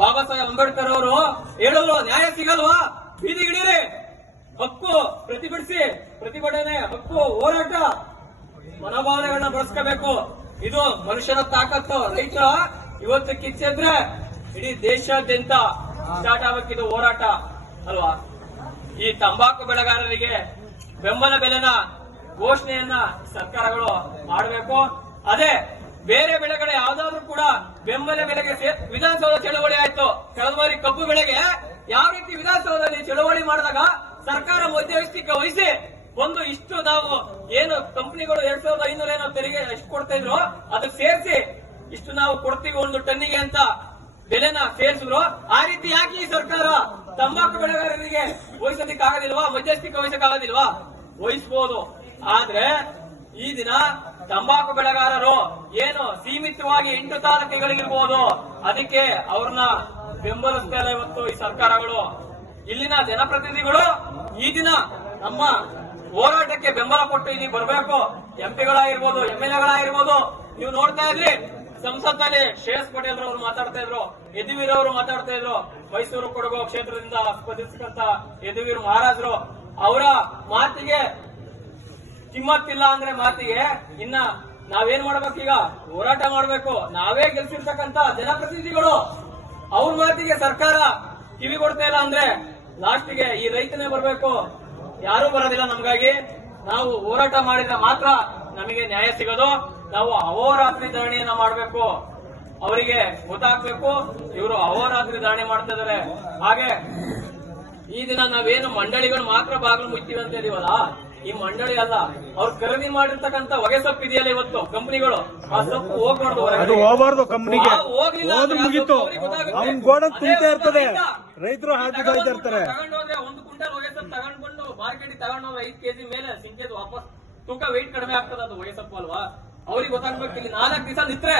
ಬಾಬಾ ಸಾಹೇಬ್ ಅಂಬೇಡ್ಕರ್ ಅವರು ಹೇಳಿದ್ರು, ನ್ಯಾಯ ಸಿಗಲ್ವಾ ಬೀದಿಗಿಡೀರಿ, ಹಕ್ಕು ಪ್ರತಿಭಟಿಸಿ, ಪ್ರತಿಭಟನೆ, ಹಕ್ಕು ಹೋರಾಟ, ಮನೋಭಾವನೆಗಳನ್ನ ಬಳಸ್ಕೋಬೇಕು. ಇದು ಮನುಷ್ಯನ ತಾಕತ್ತು. ರೈತರ ಇವತ್ತು ಕಿಚ್ಚಿದ್ರೆ ಇಡೀ ದೇಶಾದ್ಯಂತ ಸ್ಟಾರ್ಟ್ ಆಗಬೇಕಿದು ಹೋರಾಟ ಅಲ್ವಾ. ಈ ತಂಬಾಕು ಬೆಳೆಗಾರರಿಗೆ ಬೆಂಬಲ ಬೆಲೆನ ಘೋಷಣೆಯನ್ನ ಸರ್ಕಾರಗಳು ಮಾಡಬೇಕು. ಅದೇ ಬೇರೆ ಬೆಳೆಗಳ ಯಾವ್ದಾದ್ರು ಕೂಡ ಬೆಂಬಲ ಬೆಲೆಗೆ ವಿಧಾನಸೌಧ ಚಳವಳಿ ಆಯ್ತು. ಕಳೆದ ಬಾರಿ ಕಬ್ಬು ಬೆಳೆಗೆ ಯಾವ ರೀತಿ ವಿಧಾನಸೌಧದಲ್ಲಿ ಚಳವಳಿ ಮಾಡಿದಾಗ ಸರ್ಕಾರ ಮಧ್ಯವಸ್ಥಿಕೆ ವಹಿಸಿ ಒಂದು ಇಷ್ಟು ನಾವು ಏನು ಕಂಪನಿಗಳು 2500 ಏನೋ ತೆರಿಗೆ ಎಷ್ಟು ಕೊಡ್ತಾ ಇದ್ರು ಅದಕ್ಕೆ ಸೇರಿಸಿ ಇಷ್ಟು ನಾವು ಕೊಡ್ತೀವಿ ಒಂದು ಟನ್ನಿಗೆ ಅಂತ ಬೆಲೆನ ಸೇರಿಸಿದ್ರು. ಆ ರೀತಿ ಯಾಕೆ ಈ ಸರ್ಕಾರ ತಂಬಾಕು ಬೆಳೆಗಾರರಿಗೆ ವಹಿಸೋದಕ್ಕೆ ಆಗೋದಿಲ್ವಾ? ಮಧ್ಯಸ್ಥಿಕೆ ವಹಿಸಕ್ಕಾಗೋದಿಲ್ವಾ? ವಹಿಸಬಹುದು. ಆದ್ರೆ ಈ ದಿನ ತಂಬಾಕು ಬೆಳೆಗಾರರು ಏನು ಸೀಮಿತವಾಗಿ 8 ತಾಲೂಕುಗಳಿಗಿರ್ಬೋದು, ಅದಕ್ಕೆ ಅವ್ರನ್ನ ಬೆಂಬಲಿಸ್ತಾ ಇಲ್ಲ ಇವತ್ತು ಈ ಸರ್ಕಾರಗಳು. ಇಲ್ಲಿನ ಜನಪ್ರತಿನಿಧಿಗಳು ಈ ದಿನ ನಮ್ಮ ಹೋರಾಟಕ್ಕೆ ಬೆಂಬಲ ಕೊಟ್ಟು ಇಲ್ಲಿ ಬರಬೇಕು. ಎಂಪಿಗಳಾಗಿರ್ಬೋದು, ಎಂಎಲ್ಎಗಳಾಗಿರ್ಬೋದು. ನೀವು ನೋಡ್ತಾ ಇದ್ರಿ ಸಂಸತ್ನಲ್ಲಿ ಶ್ರೇಯಸ್ ಪಟೇಲ್ ಅವರು ಮಾತಾಡ್ತಾ ಇದ್ರು, ಯದುವೀರ್ ಅವರು ಮಾತಾಡ್ತಾ ಇದ್ರು. ಮೈಸೂರು ಕೊಡಗು ಕ್ಷೇತ್ರದಿಂದ ಸ್ಪರ್ಧಿಸಕ್ಕಂತ ಯದುವೀರ್ ಮಹಾರಾಜರು ಅವರ ಮಾತಿಗೆ ಕಿಮ್ಮತ್ತಿಲ್ಲ ಅಂದ್ರೆ ಮಾತಿಗೆ ಇನ್ನ ನಾವೇನ್ ಮಾಡ್ಬೇಕೀಗ? ಹೋರಾಟ ಮಾಡ್ಬೇಕು. ನಾವೇ ಗೆಲ್ಸಿರ್ತಕ್ಕಂತ ಜನಪ್ರತಿನಿಧಿಗಳು ಅವ್ರ ಮಾತಿಗೆ ಸರ್ಕಾರ ಕಿವಿ ಕೊಡ್ತಾ ಇಲ್ಲ ಅಂದ್ರೆ ಲಾಸ್ಟಿಗೆ ಈ ರೈತನೇ ಬರ್ಬೇಕು. ಯಾರೂ ಬರೋದಿಲ್ಲ ನಮ್ಗಾಗಿ. ನಾವು ಹೋರಾಟ ಮಾಡಿದ್ರೆ ಮಾತ್ರ ನಮಗೆ ನ್ಯಾಯ ಸಿಗೋದು. ನಾವು ಅಹೋರಾತ್ರಿ ಧರಣಿಯನ್ನ ಮಾಡಬೇಕು. ಅವರಿಗೆ ಗೊತ್ತಾಗ್ಬೇಕು ಇವರು ಅಹೋರಾತ್ರಿ ಧರಣಿ ಮಾಡ್ತಾ ಇದಾರೆ. ಹಾಗೆ ಈ ದಿನ ನಾವೇನು ಮಂಡಳಿಗಳು ಮಾತ್ರ ಬಾಗಿಲು ಮುಚ್ತೀವಿ ಅಂತ ಇದೀವಲ್ಲ, ಈ ಮಂಡಳಿ ಅಲ್ಲ, ಅವ್ರು ಖರೀದಿ ಮಾಡಿರ್ತಕ್ಕಂಥ ಹೊಗೆ ಸೊಪ್ಪು ಇದೆಯಲ್ಲ ಇವತ್ತು ಕಂಪನಿಗಳು, ಆ ಸೊಪ್ಪು ಹೋಗ್ಬಾರ್ದು ಕಂಪನಿಗೆ. ಮುಗಿತು, ಅವ್ನ ಗೋಡನ್ ತುಂಬ್ತಾ ಇರ್ತದೆ, ರೈತರು ಹಾಕಿತಾ ಇರ್ತಾರೆ. ತಗೊಂಡೋದ್ರೆ 1 ಕ್ವಿಂಟಲ್ ಹೊಗೆ ಸೊಪ್ಪು ತಗೊಂಡ್ಕೊಂಡು ಮಾರ್ಕೆಟ್ ತಗೊಂಡೋದ್ರೆ 5 ಕೆಜಿ ಮೇಲೆ ಸಿಂಕೇದು ವಾಪಸ್ ತೂಕ ವೆಯ್ಟ್ ಕಡಿಮೆ ಆಗ್ತದೆ. ಅದು ಹೊಗೆ ಸೊಪ್ಪು ಅಲ್ವಾ? ಅವ್ರಿಗೆ ಗೊತ್ತಾಗ್ಬೇಕು. ಇಲ್ಲಿ 4 ದಿವಸ ನಿಂತ್ರೆ